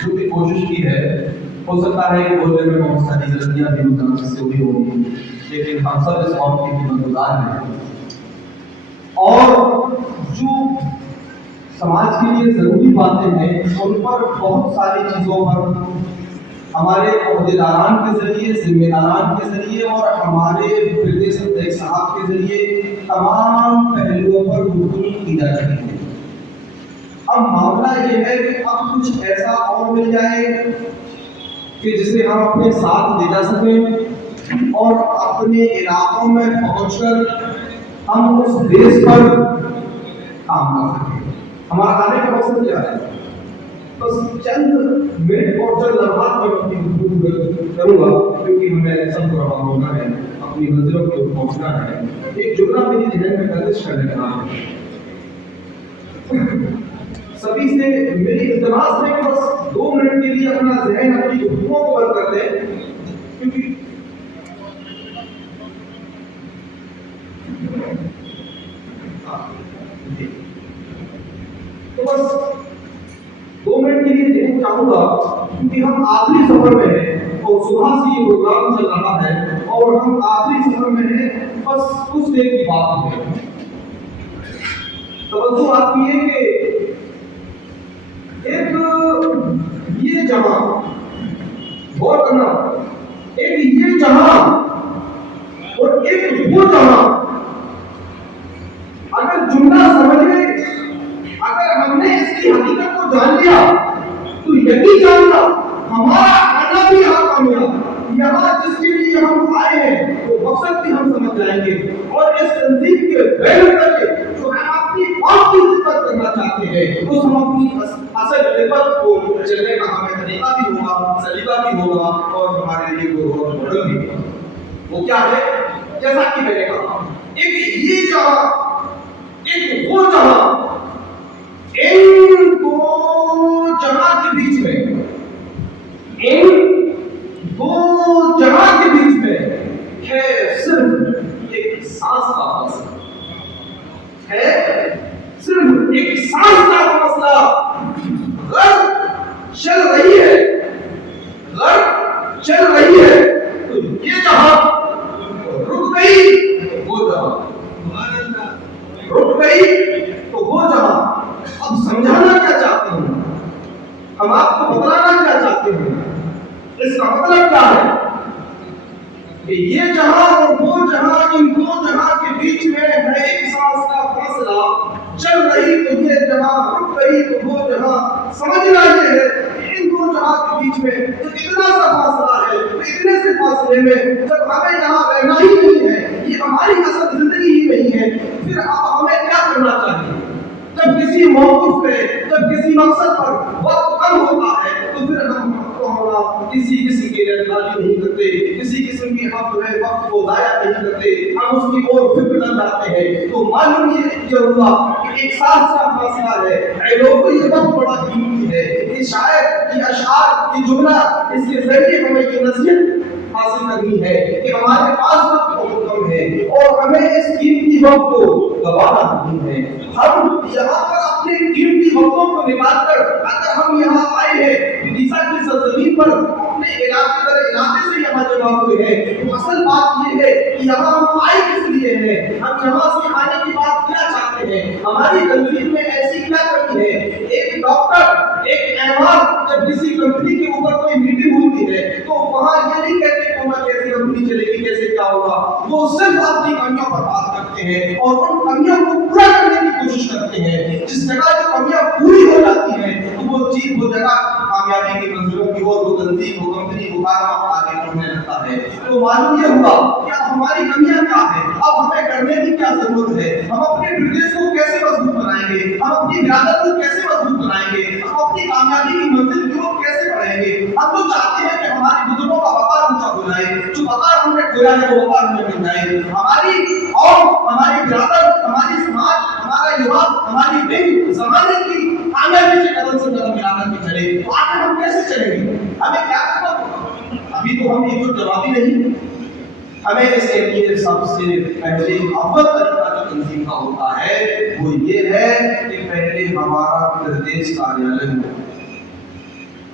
جو بھی کوشش کی ہے، ہو سکتا ہے کہ بولنے میں بہت ساری غلطیاں بھی متناسب سے ہوئی ہوگی، لیکن ہم سب اس قوم کی خدمت گزار ہیں، اور جو سماج کے لیے ضروری باتیں ہیں ان پر بہت ساری چیزوں پر ہمارے عہدیداران کے ذریعے، ذمہ داران کے ذریعے اور ہمارے پردیش ادھیکش صاحب کے ذریعے تمام پہلوؤں پر گفتگو کی جا رہی ہے۔ اب معاملہ یہ ہے کہ اب کچھ ایسا اور مل جائے کہ جسے ہم اپنے ساتھ لے جا سکیں اور اپنے علاقوں میں پہنچ کر ہم اس دیش پر کام کر سکیں۔ ہمارا آنے کا مقصد کیا ہے؟ بس چند منٹ اور چند لمحات میں اپنی گفتگو کروں گا، کیونکہ ہمیں الیکشن کو رواں ہونا ہے، اپنی منزلوں کی طرف پہنچنا ہے۔ ایک جملہ میری ذہن میں گردش کرنے لگا ہے، سبھی سے میری التماس ہے کہ بس 2 منٹ کے لیے اپنا ذہن اپنی گفتگو کو بند کر دیں، کیونکہ تو بس 2 منٹ کے لیے دیکھنا چاہوں گا، کیونکہ ہم آخری سفر میں ہیں اور صبح سے یہ پروگرام چل رہا ہے اور ہم آخری سفر میں ہیں، بس کچھ دیر کی بات ہے۔ توجہ آپ کی ہے کہ ایک یہ جہاں غور کرنا، ایک یہ جہاں اور ایک وہ جہاں، اگر جملہ سمجھ لیں، اگر ہم نے اس کی حقیقت کو جان لیا تو یقین جاننا ہمارا آنا بھی یہاں کامیاب، یہاں جس کے لیے ہم آئے ہیں وہ مقصد بھی ہم سمجھ جائیں گے، اور اس تنظیم کے غیر کر کے جو ہم اپنی قوم کی خدمت کرنا چاہتے ہیں اس ہم اپنی اصل خدمت کو چلنے کا ہمیں طریقہ بھی ہوگا، سلیقہ بھی ہوگا، اور ہمارے لیے وہ رول ماڈل بھی ہوگا۔ وہ کیا ہے؟ جیسا کہ میں نے کہا، ایک یہ جہاں، ایک وہ جہاں، ان دو جہاں کے بیچ میں، ان دو جہاں کے بیچ میں ہے صرف ایک سانس کا فاصلہ، ہے صرف ایک سانس کا فاصلہ۔ غرب چل رہی ہے، غرب چل رہی ہے تو یہ جہاں رک گئی تو وہ جہاں رک گئی تو وہ جہاں۔ اب سمجھانا کیا چاہتے ہیں ہم، آپ کو بتلانا کیا چاہتے ہیں، اس کا مطلب کیا ہے کہ یہ جہاں اور وہ جہاں، ان دو جہاں کے بیچ میں ہے ایک سانس کا فاصلہ۔ چل رہی تو یہ جہاں، رک گئی تو وہ جہاں۔ سمجھنا یہ ہے کہ ان دو جہاں کے بیچ میں اتنا سا فاصلہ ہے، اتنے سے فاصلے میں جب ہمیں یہاں رہنا ہی نہیں ہے، یہ ہماری اصل زندگی ہی نہیں ہے، پھر اب ہمیں کیا کرنا چاہیے؟ جب کسی موقف پہ، جب کسی مقصد پر وقت کم ہوتا ہے تو پھر ہم کسی کے لیے خالی نہیں کرتے، کسی قسم کی ہم جو ہے وقت کو ضائع نہیں کرتے، ہم اس کی اور فکر نہ جاتے ہیں۔ تو معلوم یہ ہوا کہ ایک سانس کا فاصلہ ہے۔ اے لوگوں، یہ وقت بڑا قیمتی ہے۔ یہ شاعر، یہ اشعار، یہ جملہ، اس کے ذریعے ہمیں یہ نصیحت حاصل کرنی ہے کہ ہمارے پاس وقت بہت کم ہے اور ہمیں اس قیمتی وقت کو گنوانا نہیں ہے۔ ہم یہاں پر اپنے قیمتی وقتوں کو نکال کر اگر ہم یہاں آئے ہیں، ڈیسا کی سرزمین پر اپنے علاقے سے یہاں جمع ہوئے ہیں، تو اصل بات یہ ہے کہ یہاں ہم آئے کس لیے ہیں، ہم یہاں سے آنے کی بات کیا چاہتے ہیں، ہماری تنظیم میں ایسی کیا کمی ہے۔ ایک ڈاکٹر، ایک احمد جب کسی کمپنی کے اوپر کوئی میٹنگ ہوتی ہے تو وہاں یہ نہیں کہتے کہ ہمیں کیسے کمپنی چلے گی، کیسے کیا ہوگا، وہ صرف اپنی کمیوں پر بات کرتے ہیں اور ان کمیوں کو پورا کرنے کی کوشش کرتے ہیں۔ جس جگہ جو کمیاں پوری ہو جاتی ہیں تو وہ چیز، وہ جگہ کامیابی کی منزلوں کی اور وہ تنظیم، وہ کمپنی، وہ کاروبار آگے بڑھنے لگتا ہے۔ تو معلوم یہ ہوا کہ اب ہماری کمیاں کیا ہیں، اب ہمیں کرنے کی کیا ضرورت ہے، ہم اپنے پردیش کو کیسے مضبوط بنائیں گے، ہم اپنی برادر کو کیسے مضبوط بنائیں گے، ہم اپنی کامیابی کی منزل کی اور کیسے بڑھیں گے۔ ہم تو چاہتے ہیں کہ ہمارے بزرگوں کا وقار اونچا ہو جائے، جو وقار ہم نے کھویا ہے وہ وقار ہمیں مل جائے، ہماری قوم، ہماری برادر، ہماری سماج، ہمارا یووا، ہماری بہن زمانے کی کامیابی سے قدم ملا کر کے چلے۔ تو آخر ہم کیسے چلیں گے، ہمیں کیا کرنا ہوگا؟ ابھی تو ہم ایک تو جوابی نہیں، ہمیں اس کے لیے سب سے پہلے اول طریقہ جو تنظیم کا ہوتا ہے وہ یہ ہے کہ پہلے ہمارا پردیش کاریالیہ ہو۔